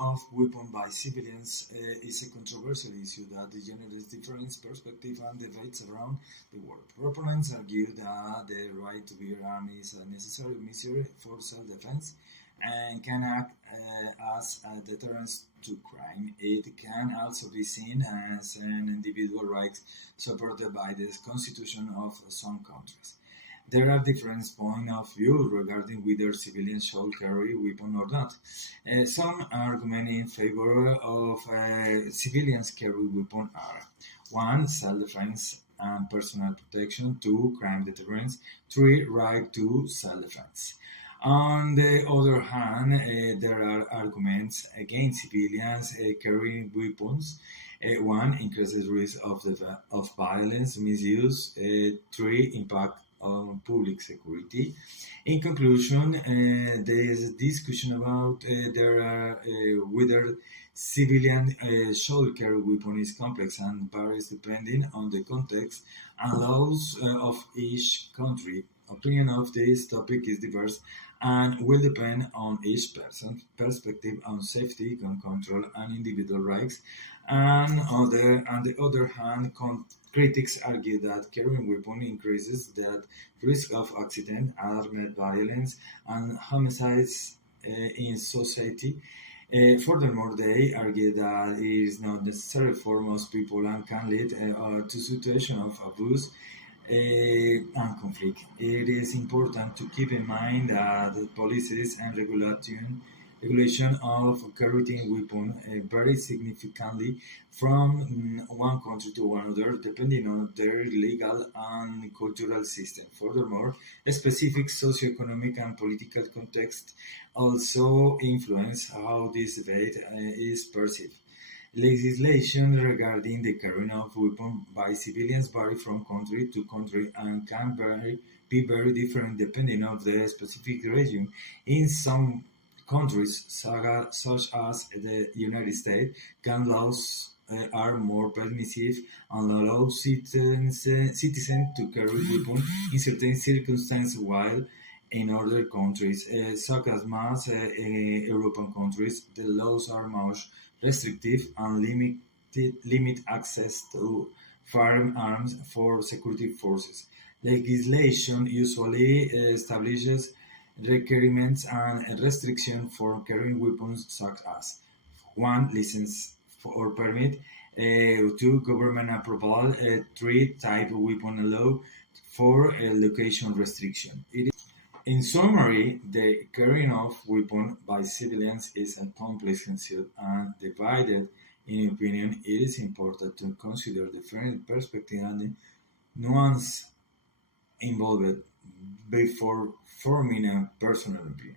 of weapons by civilians is a controversial issue that generates different perspectives and debates around the world. Proponents argue that the right to bear arms is a necessary measure for self-defense and can act as a deterrent to crime. It can also be seen as an individual right supported by the constitution of some countries. There are different points of view regarding whether civilians should carry weapons or not. Some arguments in favor of civilians carry weapons are: 1. Self-defense and personal protection; 2. Crime deterrence; 3. Right to self-defense. On the other hand, there are arguments against civilians carrying weapons. 1. Increases risk of violence, misuse; 3. Impact on public security. In conclusion, there is a discussion about whether civilian should carry weapons is complex and varies depending on the context and laws of each country. Opinion of this topic is diverse and will depend on each person's perspective on safety, gun control, and individual rights. On the other hand, critics argue that carrying weapons increases the risk of accident, armed violence, and homicides in society. Furthermore, they argue that it is not necessary for most people and can lead to situations of abuse and conflict. It is important to keep in mind that policies and regulation of carrying weapons vary significantly from one country to another, depending on their legal and cultural system. Furthermore, a specific socioeconomic and political context also influence how this debate is perceived. Legislation regarding the carrying of weapons by civilians vary from country to country and can be very different depending on the specific region. In some countries, such as the United States, gun laws are more permissive and allow citizens to carry weapons in certain circumstances, while in other countries, such as most European countries, the laws are much restrictive and limit access to firearms for security forces. Legislation usually establishes requirements and restrictions for carrying weapons, such as: 1. License or permit; 2. Government approval; 3. Type of weapon law; 4. Location restriction. In summary, the carrying of weapons by civilians is a complex issue and divided in opinion. It is important to consider different perspectives and nuances involved before forming a personal opinion.